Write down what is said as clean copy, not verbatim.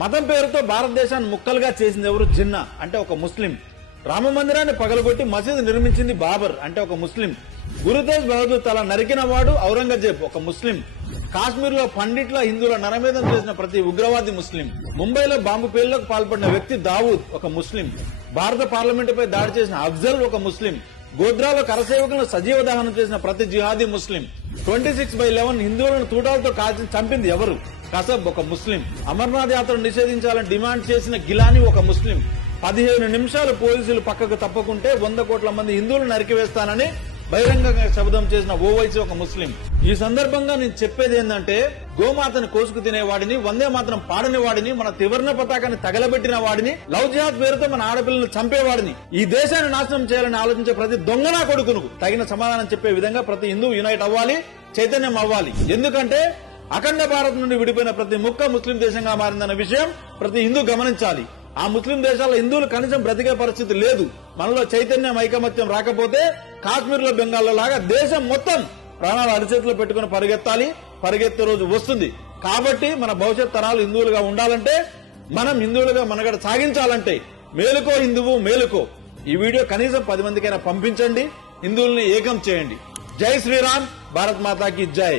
మతం పేరుతో భారతదేశాన్ని ముక్కలుగా చేసింది ఎవరు? జిన్నా అంటే ఒక ముస్లిం. రామ మందిరాన్ని పగలగొట్టి మసీదు నిర్మించింది బాబర్ అంటే ఒక ముస్లిం. గురుతేజ్ బహదూర్ తల నరికిన వాడు ఔరంగజేబ్ ఒక ముస్లిం. కాశ్మీర్ లో పండిట్ల హిందువుల నరమేధం చేసిన ప్రతి ఉగ్రవాది ముస్లిం. ముంబైలో బాంబు పేలులకు పాల్పడిన వ్యక్తి దావూద్ ఒక ముస్లిం. భారత పార్లమెంటుపై దాడి చేసిన అఫ్జల్ ఒక ముస్లిం. గోధ్రాలో కరసేవకులను సజీవ దహనం చేసిన ప్రతి జిహాదీ ముస్లిం. 26/11 హిందువులను తూటాలతో కాల్చి చంపింది ఎవరు? కసబ్ ఒక ముస్లిం. అమర్నాథ్ యాత్రను నిషేధించాలని డిమాండ్ చేసిన గిలానీ ఒక ముస్లిం. 15 నిమిషాలు పోలీసులు పక్కకు తప్పకుంటే 100 కోట్ల మంది హిందువులు నరికివేస్తానని బహిరంగంగా శబ్దం చేసిన ఓవైసీ ఒక ముస్లిం. ఈ సందర్భంగా నేను చెప్పేది ఏంటంటే, గోమాతను కోసుకు తినేవాడిని, వందే మాత్రం పాడని వాడిని, మన త్రివర్ణ పతాకాన్ని తగలబెట్టిన వాడిని, లవ్ జిహాద్ పేరుతో మన ఆడపిల్లలను చంపేవాడిని, ఈ దేశాన్ని నాశనం చేయాలని ఆలోచించే ప్రతి దొంగనా కొడుకును తగిన సమాధానం చెప్పే విధంగా ప్రతి హిందూ యునైట్ అవ్వాలి, చైతన్యం అవ్వాలి. ఎందుకంటే అఖండ భారత్ నుండి విడిపోయిన ప్రతి ముక్క ముస్లిం దేశంగా మారిందన్న విషయం ప్రతి హిందూ గమనించాలి. ఆ ముస్లిం దేశాల్లో హిందువులు కనీసం బ్రతికే పరిస్థితి లేదు. మనలో చైతన్యం, ఐకమత్యం రాకపోతే కాశ్మీర్ లో, బెంగాల్లో లాగా దేశం మొత్తం ప్రాణాలు అరిచేతిలో పెట్టుకుని పరిగెత్తాలి. పరిగెత్తే రోజు వస్తుంది. కాబట్టి మన భవిష్యత్ తరాలు హిందువులుగా ఉండాలంటే, మనం హిందువులుగా మనగడ సాగించాలంటే మేలుకో హిందువు మేలుకో. ఈ వీడియో కనీసం 10 మందికైనా పంపించండి. హిందువుల్ని ఏకం చేయండి. జై శ్రీరామ్, భారత్ మాతాకి జై.